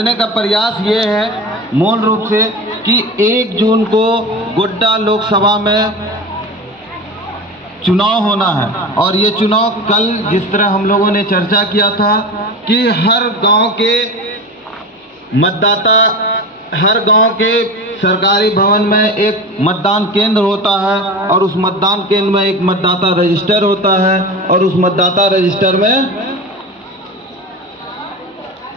समझने का प्रयास ये है मूल रूप से कि 1 जून को गोड्डा लोकसभा में चुनाव होना है और ये चुनाव कल जिस तरह हम लोगों ने चर्चा किया था कि हर गांव के मतदाता, हर गांव के सरकारी भवन में एक मतदान केंद्र होता है और उस मतदान केंद्र में एक मतदाता रजिस्टर होता है और उस मतदाता रजिस्टर में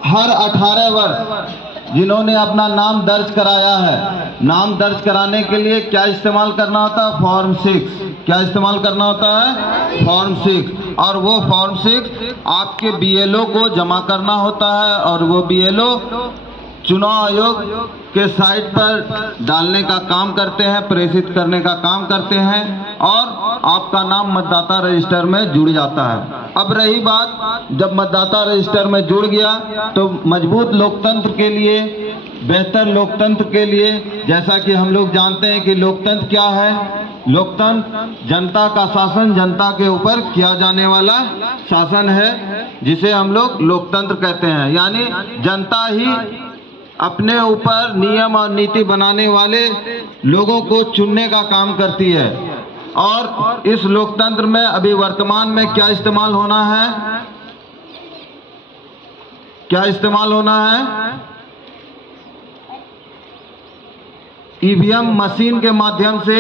हर 18 वर्ष जिन्होंने अपना नाम दर्ज कराया है, नाम दर्ज कराने के लिए क्या इस्तेमाल करना होता है? फॉर्म 6। क्या इस्तेमाल करना होता है? फॉर्म 6। और वो फॉर्म 6 आपके बीएलओ को जमा करना होता है और वो बीएलओ चुनाव आयोग के साइट पर डालने का काम करते हैं, प्रेषित करने का काम करते हैं और आपका नाम मतदाता रजिस्टर में जुड़ जाता है। अब रही बात, जब मतदाता रजिस्टर में जुड़ गया तो मजबूत लोकतंत्र के लिए, बेहतर लोकतंत्र के लिए, जैसा कि हम लोग जानते हैं कि लोकतंत्र क्या है? लोकतंत्र जनता का शासन, जनता के ऊपर किया जाने वाला शासन है, जिसे हम लोग लोकतंत्र कहते हैं। यानी जनता ही अपने ऊपर नियम और नीति बनाने वाले लोगों को चुनने का काम करती है। और इस लोकतंत्र में अभी वर्तमान में क्या इस्तेमाल होना है? क्या इस्तेमाल होना है? ईवीएम मशीन के माध्यम से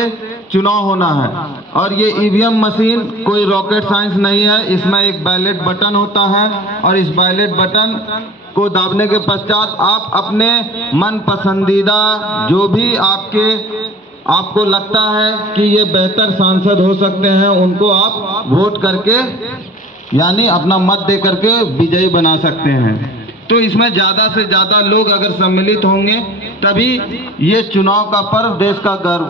चुनाव होना है और ये ईवीएम मशीन कोई रॉकेट साइंस नहीं है। इसमें एक बैलेट बटन होता है और इस बैलेट बटन को दाबने के पश्चात आप अपने मन पसंदीदा जो भी आपको लगता है कि ये बेहतर सांसद हो सकते हैं, उनको आप वोट करके यानी अपना मत दे करके विजयी बना सकते हैं। तो इसमें ज़्यादा से ज़्यादा लोग अगर सम्मिलित होंगे तभी ये चुनाव का पर्व देश का गर्व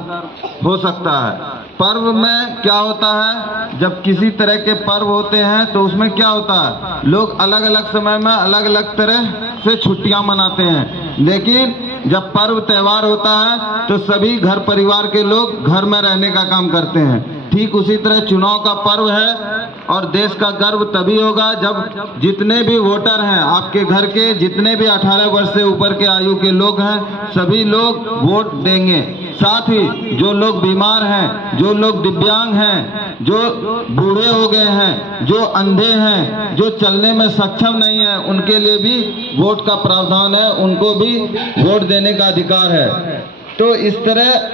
हो सकता है। पर्व में क्या होता है? जब किसी तरह के पर्व होते हैं तो उसमें क्या होता है? लोग अलग अलग समय में अलग अलग तरह से छुट्टियां मनाते हैं, लेकिन जब पर्व त्यौहार होता है तो सभी घर परिवार के लोग घर में रहने का काम करते हैं। ठीक उसी तरह चुनाव का पर्व है और देश का गर्व तभी होगा जब जितने भी वोटर हैं आपके घर के, जितने भी 18 वर्ष से ऊपर के आयु के लोग हैं, सभी लोग वोट देंगे। साथ ही जो लोग बीमार हैं, जो लोग दिव्यांग हैं, जो बूढ़े हो गए हैं, जो अंधे हैं, जो चलने में सक्षम नहीं है, उनके लिए भी वोट का प्रावधान है, उनको भी वोट देने का अधिकार है। तो इस तरह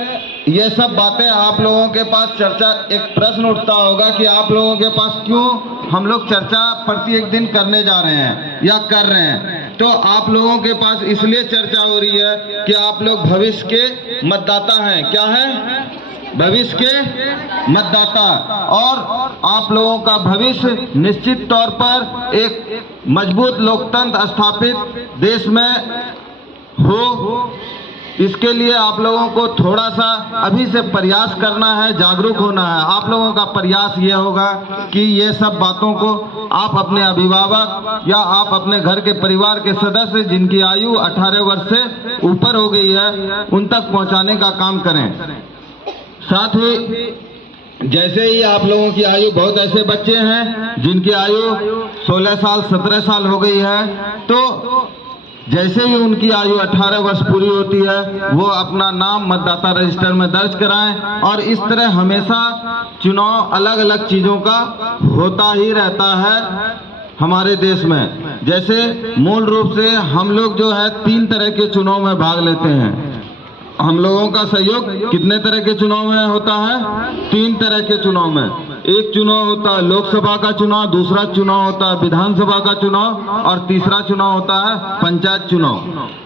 ये सब बातें आप लोगों के पास चर्चा, एक प्रश्न उठता होगा कि आप लोगों के पास क्यों हम लोग चर्चा प्रत्येक दिन करने जा रहे हैं या कर रहे हैं। तो आप लोगों के पास इसलिए चर्चा हो रही है कि आप लोग भविष्य के मतदाता हैं। क्या है? भविष्य के मतदाता। और आप लोगों का भविष्य निश्चित तौर पर एक मजबूत लोकतंत्र स्थापित देश में हो, इसके लिए आप लोगों को थोड़ा सा अभी से प्रयास करना है, जागरूक होना है। आप लोगों का प्रयास ये होगा कि ये सब बातों को आप अपने अभिभावक या आप अपने घर के परिवार के सदस्य जिनकी आयु 18 वर्ष से ऊपर हो गई है उन तक पहुंचाने का काम करें। साथ ही जैसे ही आप लोगों की आयु, बहुत ऐसे बच्चे हैं जिनकी आयु 16 साल 17 साल हो गई है, तो जैसे ही उनकी आयु 18 वर्ष पूरी होती है वो अपना नाम मतदाता रजिस्टर में दर्ज कराएं। और इस तरह हमेशा चुनाव अलग अलग चीज़ों का होता ही रहता है हमारे देश में। जैसे मूल रूप से हम लोग जो है 3 तरह के चुनाव में भाग लेते हैं। हम लोगों का सहयोग कितने तरह के चुनाव में होता है? 3 तरह के चुनाव में। एक चुनाव होता है लोकसभा का चुनाव, दूसरा चुनाव होता है विधानसभा का चुनाव और तीसरा चुनाव होता है पंचायत चुनाव।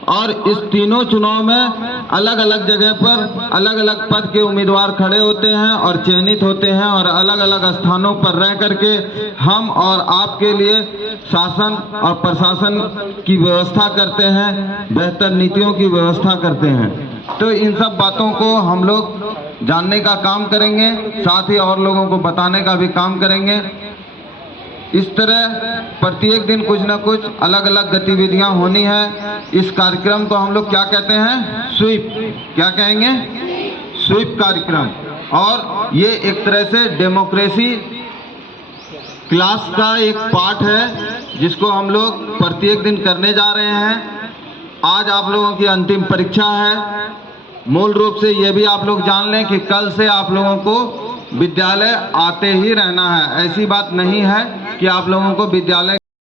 और इस तीनों चुनाव में अलग अलग जगह पर अलग अलग पद के उम्मीदवार खड़े होते हैं और चयनित होते हैं और अलग अलग स्थानों पर रह करके हम और आपके लिए शासन और प्रशासन की व्यवस्था करते हैं, बेहतर नीतियों की व्यवस्था करते हैं। तो इन सब बातों को हम लोग जानने का काम करेंगे, साथ ही और लोगों को बताने का भी काम करेंगे। इस तरह प्रत्येक दिन कुछ न कुछ अलग अलग गतिविधियां होनी है। इस कार्यक्रम को हम लोग क्या कहते हैं? स्वीप। क्या कहेंगे? स्वीप कार्यक्रम। और ये एक तरह से डेमोक्रेसी क्लास का एक पार्ट है जिसको हम लोग प्रत्येक दिन करने जा रहे हैं। आज आप लोगों की अंतिम परीक्षा है। मूल रूप से ये भी आप लोग जान लें कि कल से आप लोगों को विद्यालय आते ही रहना है। ऐसी बात नहीं है कि आप लोगों को विद्यालय